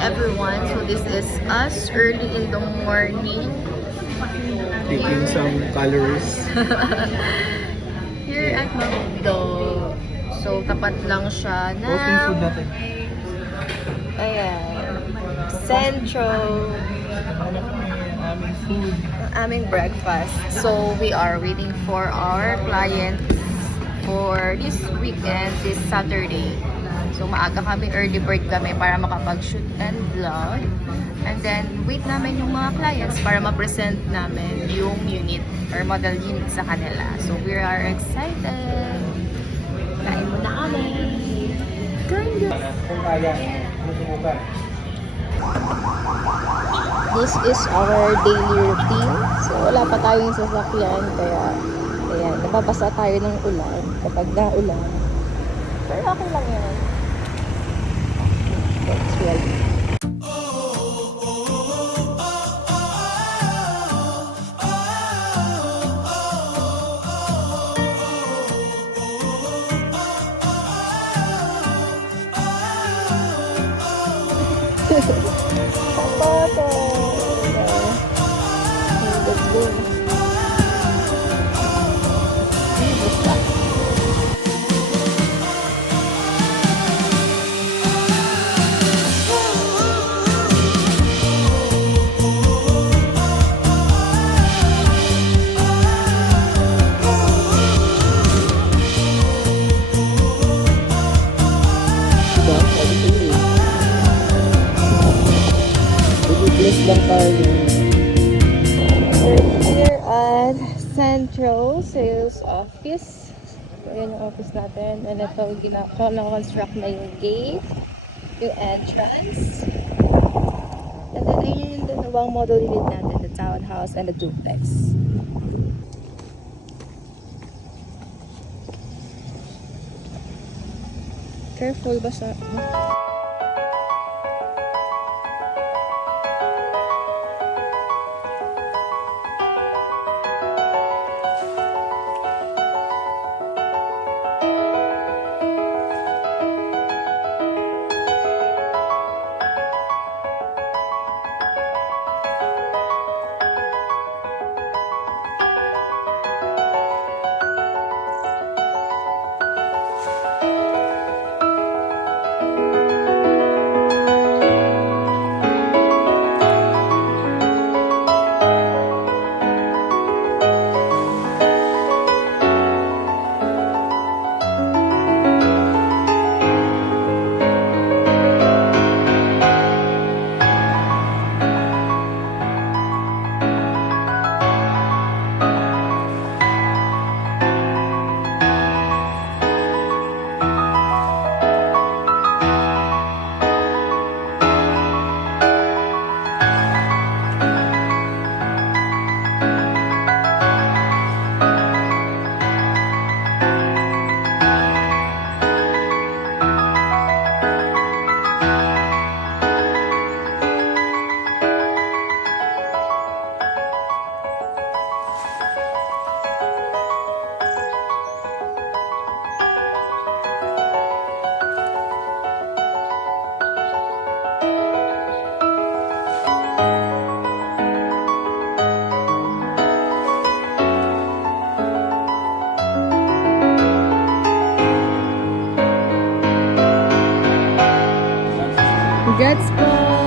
everyone. So this is us early in the morning. Taking some colors. Here at McDo. So tapat lang siya na Posting food natin. ayan, Centro. Aming food. Aming breakfast. So we are waiting for our client for this weekend, this Saturday. So maaga kami, early bird kami para makapag-shoot and vlog. And then wait namin yung mga clients para ma-present namin yung unit or model unit sa kanila. So we are excited. Kain muna kami. Kain guys. This is our daily routine. So wala pa tayong sasakyan kaya ayan, nababasa tayo ng ulan kapag naulan. Pero okay lang yan. That's real. Papa! Let's go. Basta. Lang tayo. We're here at Central Sales Office. So, ayan yung office natin. And ito, na-construct na yung gate, yung entrance. And then, ayun yung dalawang model unit natin, the townhouse and the duplex. Careful, basta. Congrats po!